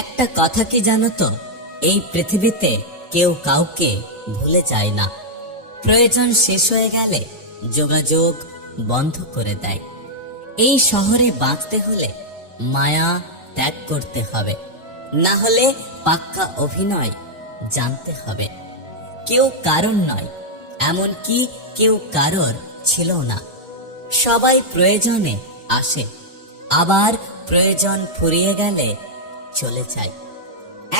একটা কথা কি জানো তো, এই পৃথিবীতে কেউ কাউকে ভুলে যায় না। প্রয়োজন শেষ হয়ে গেলে যোগাযোগ বন্ধ করে দেয়। এই শহরে বাঁচতে হলে মায়া ত্যাগ করতে হবে, না হলে পাক্কা অভিনয় জানতে হবে। কেউ কারণ নয়, এমনকি কেউ কারোর ছিল না। সবাই প্রয়োজনে আসে, আবার প্রয়োজন ফুরিয়ে গেলে চলে যায়।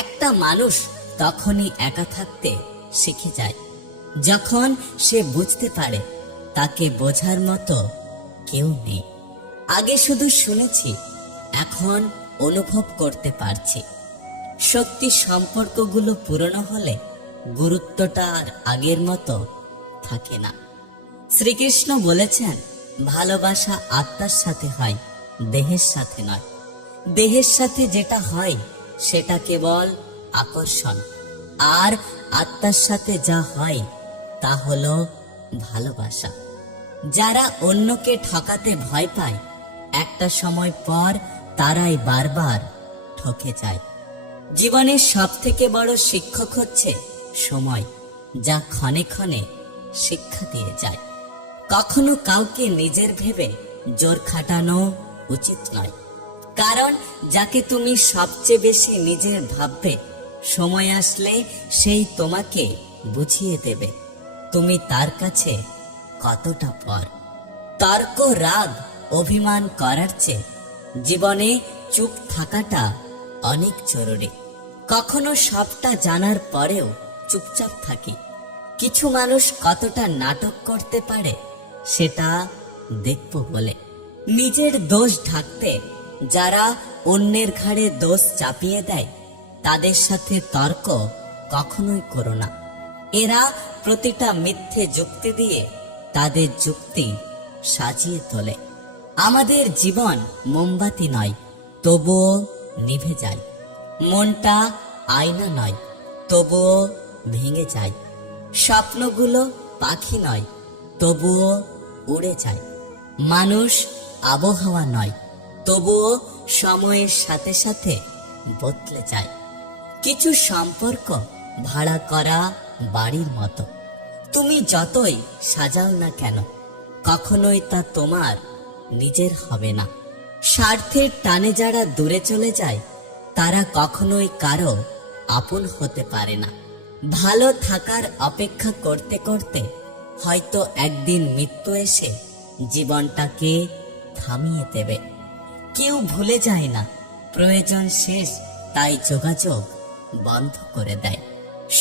একটা মানুষ তখনই একা থাকতে শিখে যায় যখন সে বুঝতে পারে তাকে বোঝার মতো কেউ নেই। আগে শুধু শুনেছি, এখন অনুভব করতে পারছি। সত্যি সম্পর্কগুলো পুরনো হলে গুরুত্বটা আর আগের মতো থাকে না। শ্রীকৃষ্ণ বলেছেন, ভালোবাসা আত্মার সাথে হয়, দেহের সাথে নয়। দেহের সাথে যেটা হয় সেটা কেবল আকর্ষণ, আর আত্মার সাথে যা হয় তা হলো ভালোবাসা। যারা অন্যকে ঠকাতে ভয় পায়, একটা সময় পর তারাই বারবার ঠকে যায়। জীবনের সব থেকে বড় শিক্ষক হচ্ছে সময়, যা ক্ষণে ক্ষণে শিক্ষা দিয়ে যায়। কখনো কাউকে নিজের ভেবে জোর খাটানো উচিত নয়, কারণ যাকে তুমি সবচেয়ে বেশি নিজের ভাববে, সময় আসলে সেই তোমাকে বুঝিয়ে দেবে তুমি তার কাছে কতটা পর। তর্ক, রাগ, অভিমান করার চেয়ে জীবনে চুপ থাকাটা অনেক জরুরি। কখনো সবটা জানার পরেও চুপচাপ থাকি। কিছু মানুষ কতটা নাটক করতে পারে সেটা দেখব বলে। নিজের দোষ ঢাকতে যারা অন্যের ঘাড়ে দোষ চাপিয়ে দেয়, তাদের সাথে তর্ক কখনোই করো না। এরা প্রতিটা মিথ্যে যুক্তি দিয়ে তাদের যুক্তি সাজিয়ে তোলে। আমাদের জীবন মোমবাতি নয়, তবুও নিভে যায়। মনটা আয়না নয়, তবুও ভেঙে যায়। স্বপ্নগুলো পাখি নয়, তবুও উড়ে যায়। মানুষ আবহাওয়া নয়, তবুও সময়ের সাথে সাথে বদলে যায়। কিছু সম্পর্ক ভাড়া করা বাড়ির মতো। তুমি যতই সাজাও না কেন, কখনোই তা তোমার নিজের হবে না। স্বার্থের টানে যারা দূরে চলে যায়, তারা কখনোই কারো আপন হতে পারে না। ভালো থাকার অপেক্ষা করতে করতে হয়তো একদিন মৃত্যু এসে জীবনটাকে থামিয়ে দেবে। কেউ ভুলে যায় না, প্রয়োজন শেষ তাই যোগাযোগ বন্ধ করে দেয়।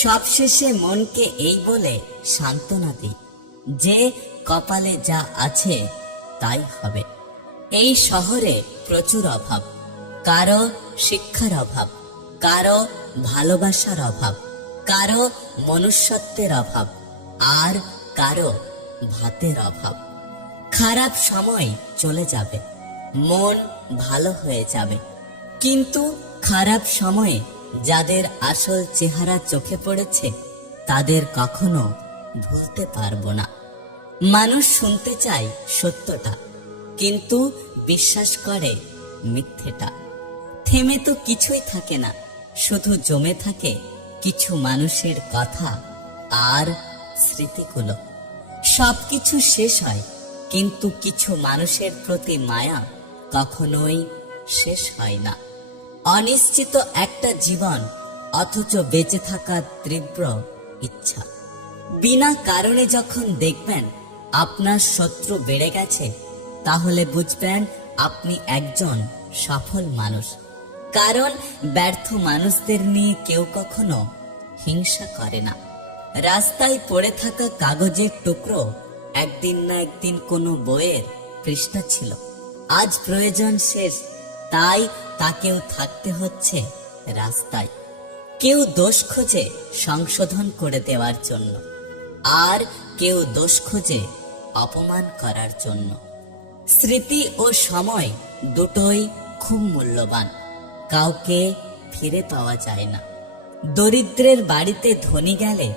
সবশেষে মনকে এই বলে সান্ত্বনা দিই যে কপালে যা আছে তাই হবে। এই শহরে প্রচুর অভাব, কারো শিক্ষার অভাব, কারো ভালোবাসার অভাব, কারো মনুষ্যত্বের অভাব, আর কারো ভাতের অভাব। খারাপ সময় চলে যাবে, মন ভালো হয়ে যাবে, কিন্তু খারাপ সময়ে যাদের আসল চেহারা চোখে পড়েছে তাদের কখনো ভুলতে পারবো না। মানুষ শুনতে চায় সত্যটা, কিন্তু বিশ্বাস করে মিথ্যেটা। থেমে তো কিছুই থাকে না, শুধু জমে থাকে কিছু মানুষের কথা আর স্মৃতিগুলো। সবকিছু শেষ হয়, কিন্তু কিছু মানুষের প্রতি মায়া কখনোই শেষ হয় না। অনিশ্চিত একটা জীবন, অথচ বেঁচে থাকার তীব্র ইচ্ছা। বিনা কারণে যখন দেখবেন আপনার শত্রু বেড়ে গেছে, তাহলে বুঝবেন আপনি একজন সফল মানুষ। কারণ ব্যর্থ মানুষদের নিয়ে কেউ কখনো হিংসা করে না। রাস্তায় পড়ে থাকা কাগজের টুকরো একদিন না একদিন কোনো বইয়ের পৃষ্ঠা ছিল। আজ প্রয়োজন শেষ, তাই তাকেও থাকতে হচ্ছে রাস্তায়। কেউ দোষ খোঁজে সংশোধন করে দেওয়ার জন্য, আর কেউ দোষ খোঁজে অপমান করার জন্য। স্মৃতি ও সময় দুটোই খুব মূল্যবান, কাউকে ফিরে পাওয়া যায় না। দরিদ্রের বাড়িতে ধনী গেলে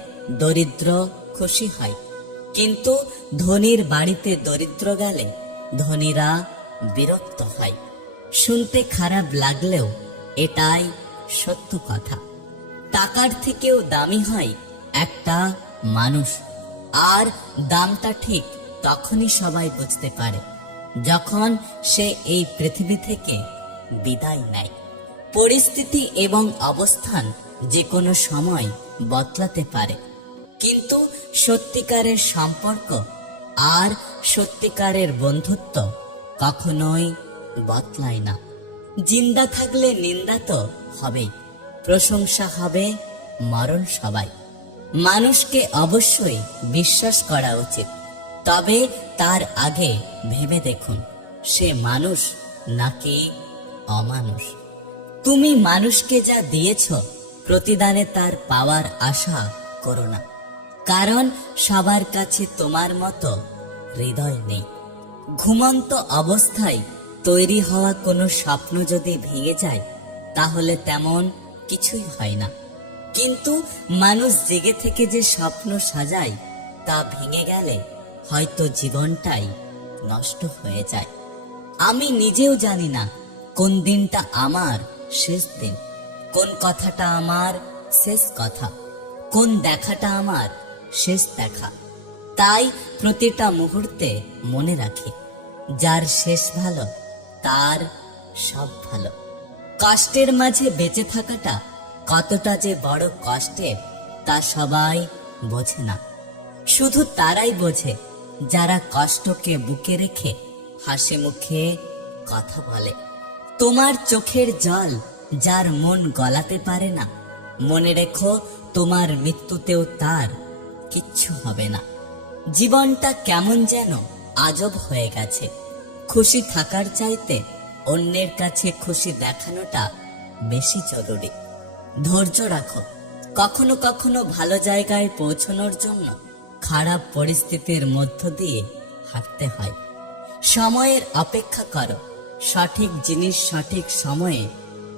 দরিদ্র খুশি হয়, কিন্তু ধনীর বাড়িতে দরিদ্র গেলে ধনীরা বিরক্ত হয়। শুনতে খারাপ লাগলেও এটাই সত্য কথা। টাকার থেকেও দামি হয় একটা মানুষ, আর দামটা ঠিক তখনই সবাই বুঝতে পারে যখন সে এই পৃথিবী থেকে বিদায় নেয়। পরিস্থিতি এবং অবস্থান যে কোনো সময় বদলাতে পারে, কিন্তু সত্যিকারের সম্পর্ক আর সত্যিকারের বন্ধুত্ব কখনোই বদলায় না। জিন্দা থাকলে নিন্দা তো হবেই, প্রশংসা হবে মরণ সবাই। মানুষকে অবশ্যই বিশ্বাস করা উচিত, তবে তার আগে ভেবে দেখুন সে মানুষ নাকি অমানুষ। তুমি মানুষকে যা দিয়েছ প্রতিদানে তার পাওয়ার আশা করো না, কারণ সবার কাছে তোমার মতো হৃদয় নেই। ঘুমন্ত অবস্থায় তৈরি হওয়া কোনো স্বপ্ন যদি ভেঙে যায় তাহলে তেমন কিছুই হয় না, কিন্তু মানুষ জেগে থেকে যে স্বপ্ন সাজায় তা ভেঙে গেলে হয়তো জীবনটাই নষ্ট হয়ে যায়। আমি নিজেও জানি না কোন দিনটা আমার শেষ দিন, কোন কথাটা আমার শেষ কথা, কোন দেখাটা আমার শেষ দেখা। তাই প্রতিটা মুহূর্তে মনে রাখি, যার শেষ ভালো তার সব ভালো। কষ্টের মাঝে বেঁচে থাকাটা কতটা যে বড় কষ্টের তা সবাই বোঝে না, শুধু তারাই বোঝে যারা কষ্টকে বুকে রেখে হাসি মুখে কথা বলে। তোমার চোখের জল যার মন গলাতে পারে না, মনে রেখো তোমার মৃত্যুতেও তার কিচ্ছু হবে না। জীবনটা কেমন যেন আজব হয়ে গেছে, খুশি থাকার চাইতে অন্যের কাছে খুশি দেখানোটা বেশি জরুরি। ধৈর্য রাখো, কখনো কখনো ভালো জায়গায় পৌঁছানোর জন্য খারাপ পরিস্থিতির মধ্য দিয়ে হাঁটতে হয়। সময়ের অপেক্ষা করো, সঠিক জিনিস সঠিক সময়ে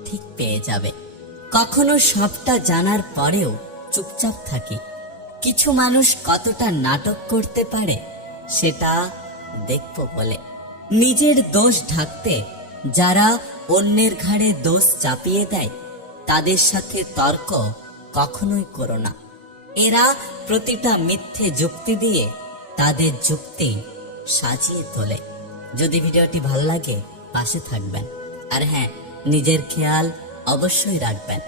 ঠিক পেয়ে যাবে। কখনো সবটা জানার পরেও চুপচাপ থাকি, কিছু মানুষ কতটা নাটক করতে পারে সেটা দেখবো বলে। নিজের দোষ ঢাকতে যারা অন্যের ঘাড়ে দোষ চাপিয়ে দেয় তাদের সাথে তর্ক কখনোই করো না। এরা প্রতিটা মিথ্যে যুক্তি দিয়ে তাদের যুক্তি সাজিয়ে তোলে। যদি ভিডিওটি ভালো লাগে পাশে থাকবেন, আর হ্যাঁ, নিজের খেয়াল অবশ্যই রাখবেন।